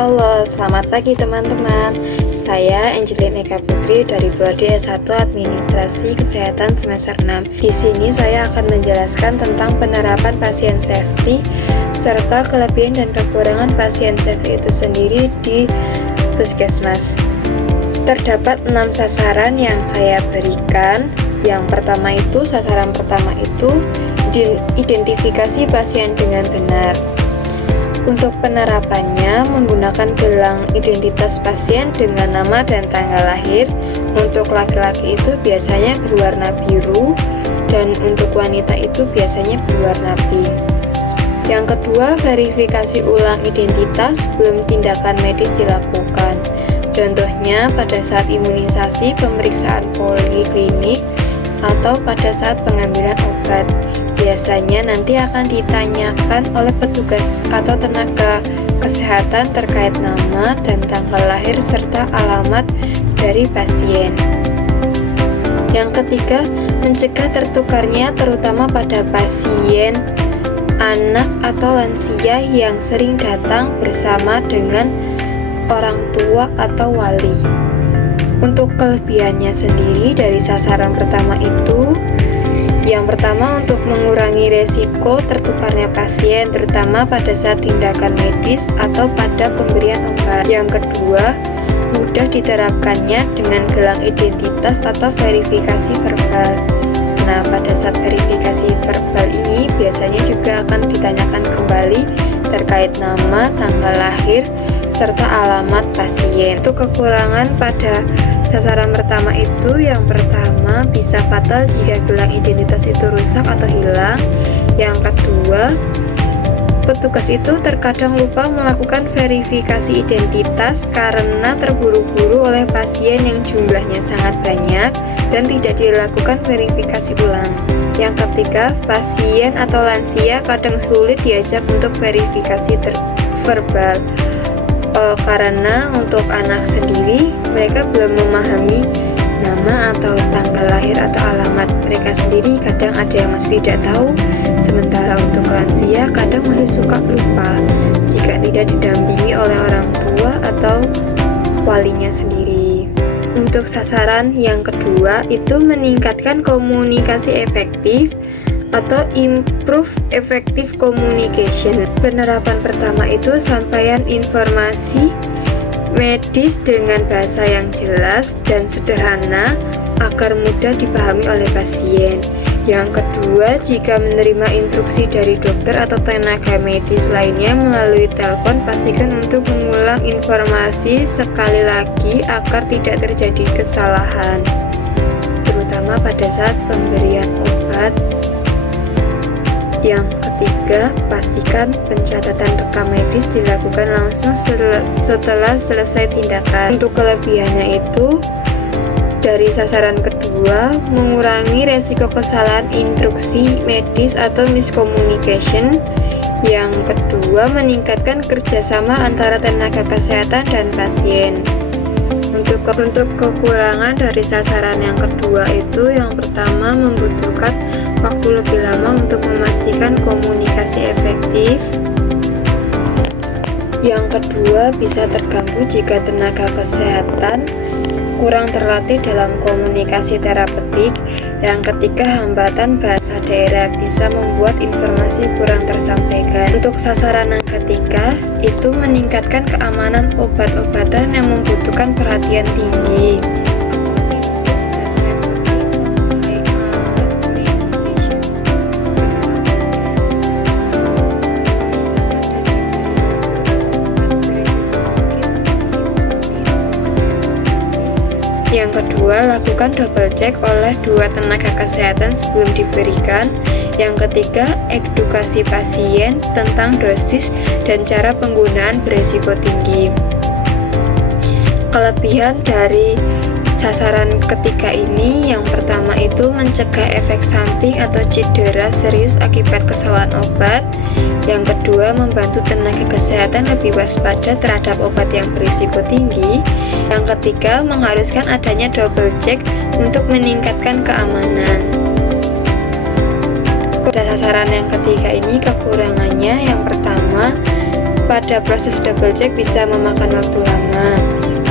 Halo, selamat pagi teman-teman. Saya Angelina Eka Putri dari Prodi S1 Administrasi Kesehatan semester 6. Di sini saya akan menjelaskan tentang penerapan pasien safety serta kelebihan dan kekurangan pasien safety itu sendiri di Puskesmas. Terdapat 6 sasaran yang saya berikan. Yang pertama itu, sasaran pertama itu identifikasi pasien dengan benar. Untuk penerapannya menggunakan gelang identitas pasien dengan nama dan tanggal lahir. Untuk laki-laki itu biasanya berwarna biru dan untuk wanita itu biasanya berwarna pink. Yang kedua, verifikasi ulang identitas sebelum tindakan medis dilakukan. Contohnya pada saat imunisasi, pemeriksaan poliklinik, atau pada saat pengambilan obat. Biasanya nanti akan ditanyakan oleh petugas atau tenaga kesehatan terkait nama dan tanggal lahir serta alamat dari pasien. Yang ketiga, mencegah tertukarnya terutama pada pasien anak atau lansia yang sering datang bersama dengan orang tua atau wali. Untuk kelebihannya sendiri dari sasaran pertama itu, yang pertama, untuk mengurangi resiko tertukarnya pasien, terutama pada saat tindakan medis atau pada pemberian obat. Yang kedua, mudah diterapkannya dengan gelang identitas atau verifikasi verbal. Nah, pada saat verifikasi verbal ini biasanya juga akan ditanyakan kembali terkait nama, tanggal lahir, serta alamat pasien. Untuk kekurangan pada sasaran pertama itu, yang pertama bisa fatal jika gelang identitas itu rusak atau hilang. Yang kedua, petugas itu terkadang lupa melakukan verifikasi identitas karena terburu-buru oleh pasien yang jumlahnya sangat banyak dan tidak dilakukan verifikasi ulang. Yang ketiga, pasien atau lansia kadang sulit diajak untuk verifikasi verbal. Karena untuk anak sendiri mereka belum memahami nama atau tanggal lahir atau alamat mereka sendiri, kadang ada yang masih tidak tahu. Sementara untuk lansia kadang masih suka lupa jika tidak didampingi oleh orang tua atau walinya sendiri. Untuk sasaran yang kedua itu meningkatkan komunikasi efektif atau improve effective communication. Penerapan pertama itu sampaian informasi medis dengan bahasa yang jelas dan sederhana agar mudah dipahami oleh pasien. Yang kedua, jika menerima instruksi dari dokter atau tenaga medis lainnya melalui telepon, pastikan untuk mengulang informasi sekali lagi agar tidak terjadi kesalahan, terutama pada saat pemberian obat. Yang ketiga, pastikan pencatatan rekam medis dilakukan langsung setelah selesai tindakan. Untuk kelebihannya itu, dari sasaran kedua, mengurangi resiko kesalahan instruksi medis atau miscommunication. Yang kedua, meningkatkan kerjasama antara tenaga kesehatan dan pasien. Untuk kekurangan dari sasaran yang kedua itu, yang pertama membutuhkan waktu lebih lama untuk memastikan komunikasi efektif. Yang kedua, bisa terganggu jika tenaga kesehatan kurang terlatih dalam komunikasi terapeutik. Yang ketiga, hambatan bahasa daerah bisa membuat informasi kurang tersampaikan. Untuk sasaran yang ketiga, itu meningkatkan keamanan obat-obatan yang membutuhkan perhatian tinggi. Yang kedua, lakukan double check oleh 2 tenaga kesehatan sebelum diberikan. Yang ketiga, edukasi pasien tentang dosis dan cara penggunaan beresiko tinggi. Kelebihan dari sasaran ketiga ini, yang pertama itu mencegah efek samping atau cedera serius akibat kesalahan obat. Yang kedua, membantu tenaga kesehatan lebih waspada terhadap obat yang berisiko tinggi. Yang ketiga, mengharuskan adanya double check untuk meningkatkan keamanan. Pada sasaran yang ketiga ini, kekurangannya yang pertama, pada proses double check bisa memakan waktu lama.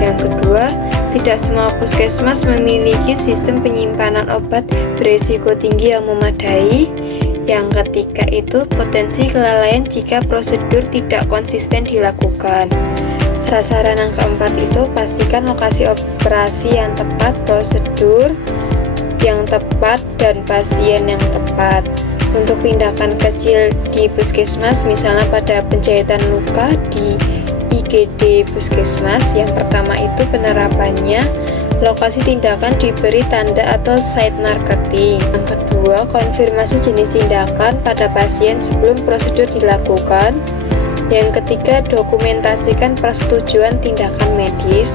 Yang kedua, tidak semua puskesmas memiliki sistem penyimpanan obat berisiko tinggi yang memadai. Yang ketiga itu potensi kelalaian jika prosedur tidak konsisten dilakukan. Sasaran yang keempat itu pastikan lokasi operasi yang tepat, prosedur yang tepat, dan pasien yang tepat. Untuk tindakan kecil di puskesmas, misalnya pada penjahitan luka di IGD puskesmas, yang pertama itu penerapannya lokasi tindakan diberi tanda atau site marketing. Yang kedua, konfirmasi jenis tindakan pada pasien sebelum prosedur dilakukan. Yang ketiga, dokumentasikan persetujuan tindakan medis.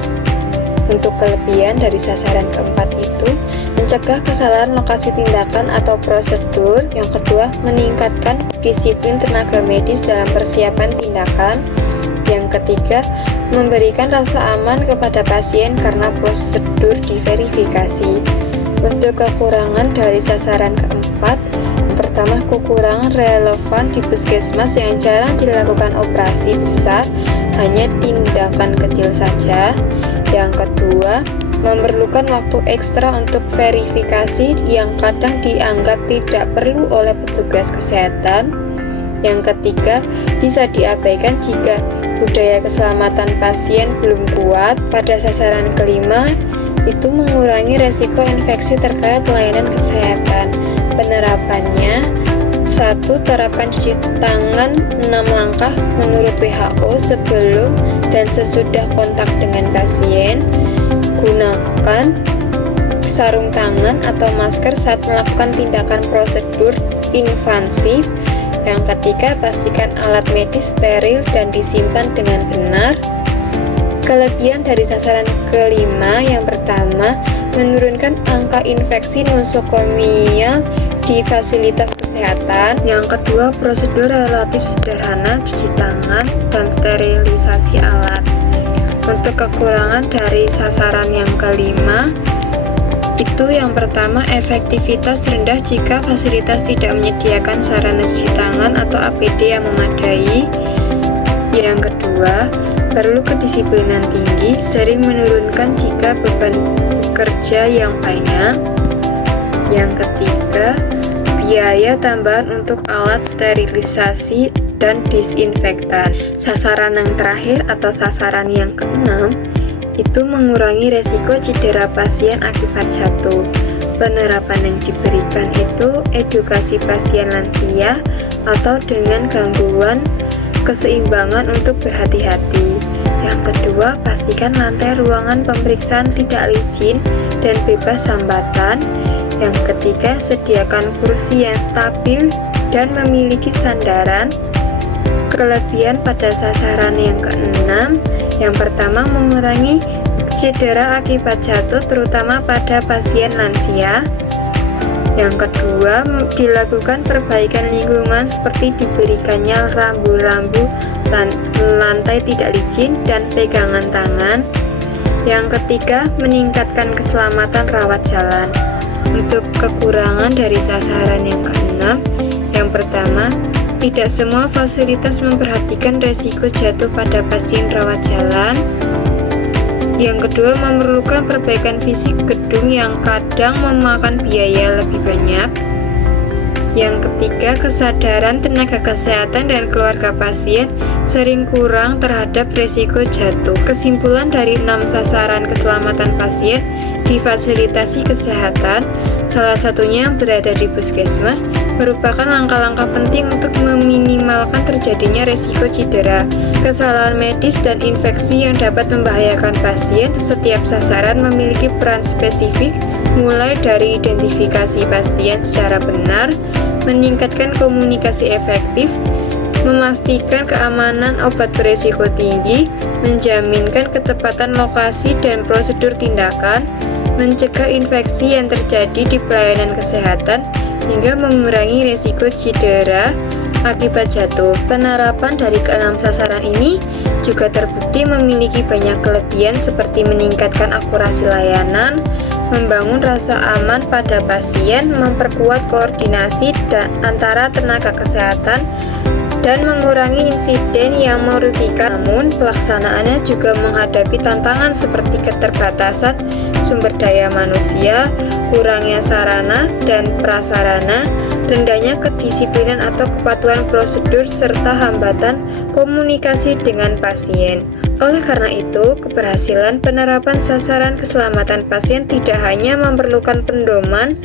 Untuk kelebihan dari sasaran keempat itu, mencegah kesalahan lokasi tindakan atau prosedur. Yang kedua, meningkatkan disiplin tenaga medis dalam persiapan tindakan. Yang ketiga, memberikan rasa aman kepada pasien karena prosedur diverifikasi. Untuk kekurangan dari sasaran keempat, yang pertama, kekurangan relevan di puskesmas yang jarang dilakukan operasi besar, hanya tindakan kecil saja. Yang kedua, memerlukan waktu ekstra untuk verifikasi yang kadang dianggap tidak perlu oleh petugas kesehatan. Yang ketiga, bisa diabaikan jika budaya keselamatan pasien belum kuat. Pada sasaran kelima, itu mengurangi resiko infeksi terkait layanan kesehatan. Penerapannya, 1. Terapkan cuci tangan 6 langkah menurut WHO sebelum dan sesudah kontak dengan pasien. Gunakan sarung tangan atau masker saat melakukan tindakan prosedur invasif. Yang ketiga, pastikan alat medis steril dan disimpan dengan benar. Kelebihan dari sasaran kelima, yang pertama, menurunkan angka infeksi nosokomial di fasilitas kesehatan. Yang kedua, prosedur relatif sederhana, cuci tangan dan sterilisasi alat. Untuk kekurangan dari sasaran yang kelima, itu yang pertama, efektivitas rendah jika fasilitas tidak menyediakan sarana cuci tangan atau APD yang memadai. Yang kedua, perlu kedisiplinan tinggi, sering menurunkan jika beban kerja yang banyak. Yang ketiga, biaya tambahan untuk alat sterilisasi dan disinfektan. Sasaran yang terakhir atau sasaran yang keenam, itu mengurangi resiko cedera pasien akibat jatuh. Penerapan yang diberikan itu edukasi pasien lansia atau dengan gangguan keseimbangan untuk berhati-hati. Yang kedua, pastikan lantai ruangan pemeriksaan tidak licin dan bebas hambatan. Yang ketiga, sediakan kursi yang stabil dan memiliki sandaran. Kelebihan pada sasaran yang keenam, yang pertama, mengurangi cedera akibat jatuh terutama pada pasien lansia. Yang kedua, dilakukan perbaikan lingkungan seperti diberikannya rambu-rambu lantai tidak licin dan pegangan tangan. Yang ketiga, meningkatkan keselamatan rawat jalan. Untuk kekurangan dari sasaran yang keenam, yang pertama, tidak semua fasilitas memperhatikan resiko jatuh pada pasien rawat jalan. Yang kedua, memerlukan perbaikan fisik gedung yang kadang memakan biaya lebih banyak. Yang ketiga, kesadaran tenaga kesehatan dan keluarga pasien sering kurang terhadap resiko jatuh. Kesimpulan dari 6 sasaran keselamatan pasien di fasilitasi kesehatan, salah satunya yang berada di puskesmas, merupakan langkah-langkah penting untuk meminimalkan terjadinya resiko cedera, kesalahan medis, dan infeksi yang dapat membahayakan pasien. Setiap sasaran memiliki peran spesifik, mulai dari identifikasi pasien secara benar, meningkatkan komunikasi efektif, memastikan keamanan obat beresiko tinggi, menjaminkan ketepatan lokasi dan prosedur tindakan, mencegah infeksi yang terjadi di pelayanan kesehatan, hingga mengurangi risiko cedera akibat jatuh. Penerapan dari keenam sasaran ini juga terbukti memiliki banyak kelebihan seperti meningkatkan akurasi layanan, membangun rasa aman pada pasien, memperkuat koordinasi antara tenaga kesehatan, dan mengurangi insiden yang merugikan. Namun, pelaksanaannya juga menghadapi tantangan seperti keterbatasan sumber daya manusia, kurangnya sarana dan prasarana, rendahnya kedisiplinan atau kepatuhan prosedur, serta hambatan komunikasi dengan pasien. Oleh karena itu, keberhasilan penerapan sasaran keselamatan pasien tidak hanya memerlukan pedoman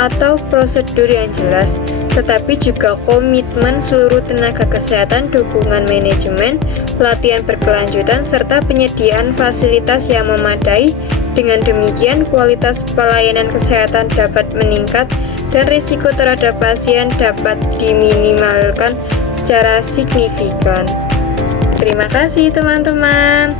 atau prosedur yang jelas, tetapi juga komitmen seluruh tenaga kesehatan, dukungan manajemen, pelatihan berkelanjutan, serta penyediaan fasilitas yang memadai. Dengan demikian, kualitas pelayanan kesehatan dapat meningkat dan risiko terhadap pasien dapat diminimalkan secara signifikan. Terima kasih teman-teman.